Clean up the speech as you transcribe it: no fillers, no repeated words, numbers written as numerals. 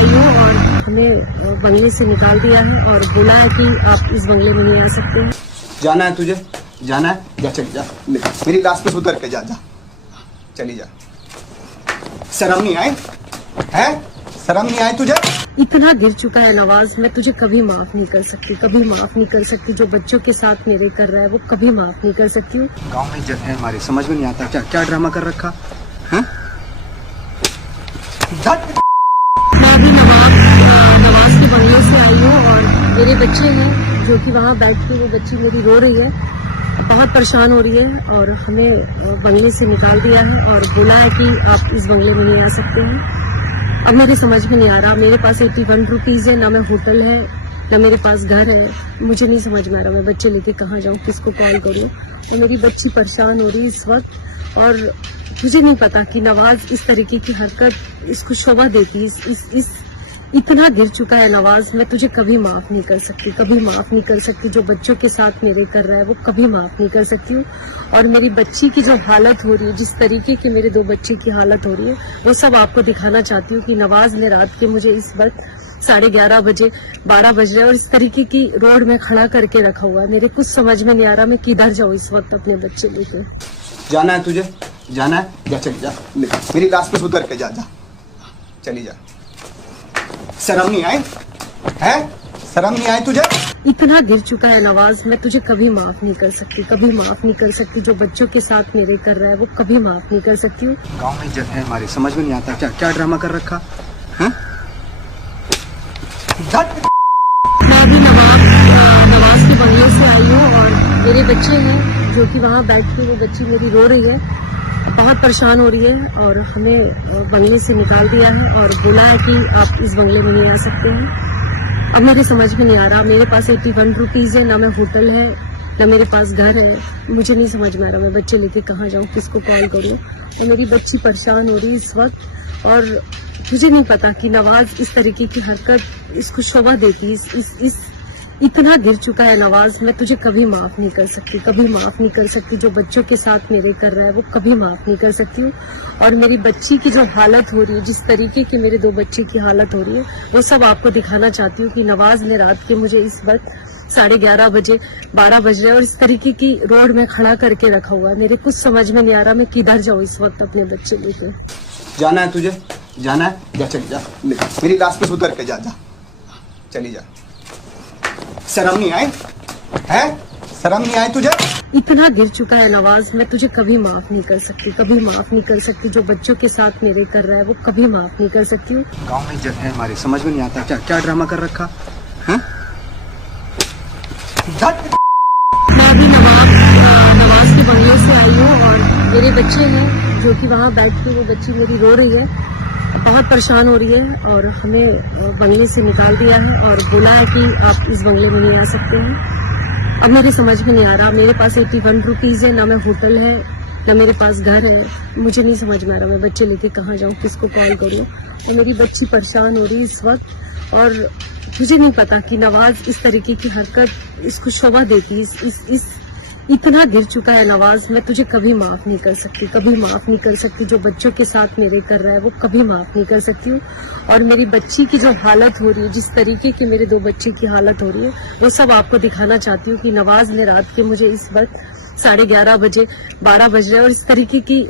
आई हूँ और हमें बंगले से निकाल दिया है और बोला है कि आप इस बंगले में नहीं आ सकते हैं। जाना है तुझे, जाना है, जा चली जा, मेरी लाश पे उतर के जा, जा चली जा। शर्म नहीं आई है? शर्म नहीं आई तुझे? इतना गिर चुका है नवाज, मैं तुझे कभी माफ नहीं कर सकती, कभी माफ नहीं कर सकती। जो बच्चों के साथ मेरे कर रहा है वो कभी माफ नहीं कर सकती हूँ। गाँव में इज्जत है हमारी, समझ में नहीं आता क्या क्या ड्रामा कर रखा है? मैं अभी नवाज के बंगले से आई हूँ और मेरे बच्चे हैं जो कि वहाँ बैठ के, वो बच्ची मेरी रो रही है, बहुत परेशान हो रही है और हमें बंगले से निकाल दिया है और बोला है कि आप इस बंगले में नहीं आ सकते हैं। अब मेरे समझ में नहीं आ रहा, मेरे पास 81 रुपीज है, ना मैं होटल है ना मेरे पास घर है, मुझे नहीं समझ में आ रहा मैं बच्चे लेके कहाँ जाऊँ, किसको कॉल करूँ। और मेरी बच्ची परेशान हो रही है इस वक्त और मुझे नहीं पता कि नवाज इस तरीके की हरकत इसको शोभा देती। इस इतना गिर चुका है नवाज, मैं तुझे कभी माफ नहीं कर सकती, कभी माफ नहीं कर सकती। जो बच्चों के साथ मेरे कर रहा है वो कभी माफ नहीं कर सकती हूँ। और मेरी बच्ची की जो हालत हो रही है, जिस तरीके की मेरे 2 बच्चे की हालत हो रही है, वो सब आपको दिखाना चाहती हूँ कि नवाज ने रात के मुझे इस वक्त 11:30 बजे 12 बज रहे और इस तरीके की रोड में खड़ा करके रखा हुआ है। मेरे कुछ समझ में नहीं आ रहा मैं किधर जाऊँ इस वक्त अपने बच्चे लेकर। जाना है तुझे, जाना है, जा चली जा, मेरी लाश पे उतर के जा, जा चली जा। शर्म नहीं आई है? शर्म नहीं आई तुझे? इतना गिर चुका है नवाज, मैं तुझे कभी माफ नहीं कर सकती, कभी माफ नहीं कर सकती। जो बच्चों के साथ मेरे कर रहा है वो कभी माफ नहीं कर सकती हूँ। गाँव में इज्जत है हमारी, समझ में नहीं आता क्या क्या ड्रामा कर रखा है? मैं अभी नवाज के बंगले से आई हूँ और मेरे बच्चे हैं जो कि वहाँ बैठ के, वो बच्ची मेरी रो रही है, बहुत परेशान हो रही है और हमें बंगले से निकाल दिया है और बोला है कि आप इस बंगले में नहीं आ सकते हैं। अब मेरे समझ में नहीं आ रहा, मेरे पास 81 रुपीज है, ना मैं होटल है ना मेरे पास घर है, मुझे नहीं समझ में आ रहा मैं बच्चे लेके कहाँ जाऊँ, किसको कॉल करूँ। और मेरी बच्ची परेशान हो रही है इस वक्त और मुझे नहीं पता कि नवाज इस तरीके की हरकत इसको शोभा देती। इतना गिर चुका है नवाज, मैं तुझे कभी माफ नहीं कर सकती, कभी माफ नहीं कर सकती। जो बच्चों के साथ मेरे कर रहा है वो कभी माफ नहीं कर सकती हूँ। और मेरी बच्ची की जो हालत हो रही है, जिस तरीके की मेरे 2 बच्चे की हालत हो रही है, वो सब आपको दिखाना चाहती हूँ कि नवाज ने रात के मुझे इस वक्त 11:30 बजे 12 बज रहे और इस तरीके की रोड में खड़ा करके रखा हुआ है। मेरे कुछ समझ में नहीं आ रहा मैं किधर जाऊँ इस वक्त अपने बच्चे लेकर। जाना है तुझे, जाना है, जा चली जा, मेरी लाश पे उतर के जा, जा चली जा। शर्म नहीं आई है? शर्म नहीं आई तुझे? इतना गिर चुका है नवाज, मैं तुझे कभी माफ नहीं कर सकती, कभी माफ नहीं कर सकती। जो बच्चों के साथ मेरे कर रहा है वो कभी माफ नहीं कर सकती हूँ। गाँव में इज्जत है हमारी, समझ में नहीं आता क्या क्या ड्रामा कर रखा है? मैं अभी नवाज के बंगले से आई हूँ और मेरे बच्चे हैं जो कि वहाँ बैठ के, वो बच्ची मेरी रो रही है, बहुत परेशान हो रही है और हमें बंगले से निकाल दिया है और बोला है कि आप इस बंगले में नहीं आ सकते हैं। अब मेरे समझ में नहीं आ रहा, मेरे पास 81 रुपीज है, ना मैं होटल है ना मेरे पास घर है, मुझे नहीं समझ में आ रहा मैं बच्चे लेके कहाँ जाऊँ, किसको कॉल करूँ। और मेरी बच्ची परेशान हो रही है इस वक्त और मुझे नहीं पता कि नवाज इस तरीके की हरकत इसको शोभा देती। इतना गिर चुका है नवाज, मैं तुझे कभी माफ नहीं कर सकती, कभी माफ नहीं कर सकती। जो बच्चों के साथ मेरे कर रहा है वो कभी माफ नहीं कर सकती हूँ। और मेरी बच्ची की जो हालत हो रही है, जिस तरीके की मेरे 2 बच्चे की हालत हो रही है, वो सब आपको दिखाना चाहती हूँ कि नवाज ने रात के मुझे इस वक्त 11:30 बजे 12 बज रहे और इस तरीके की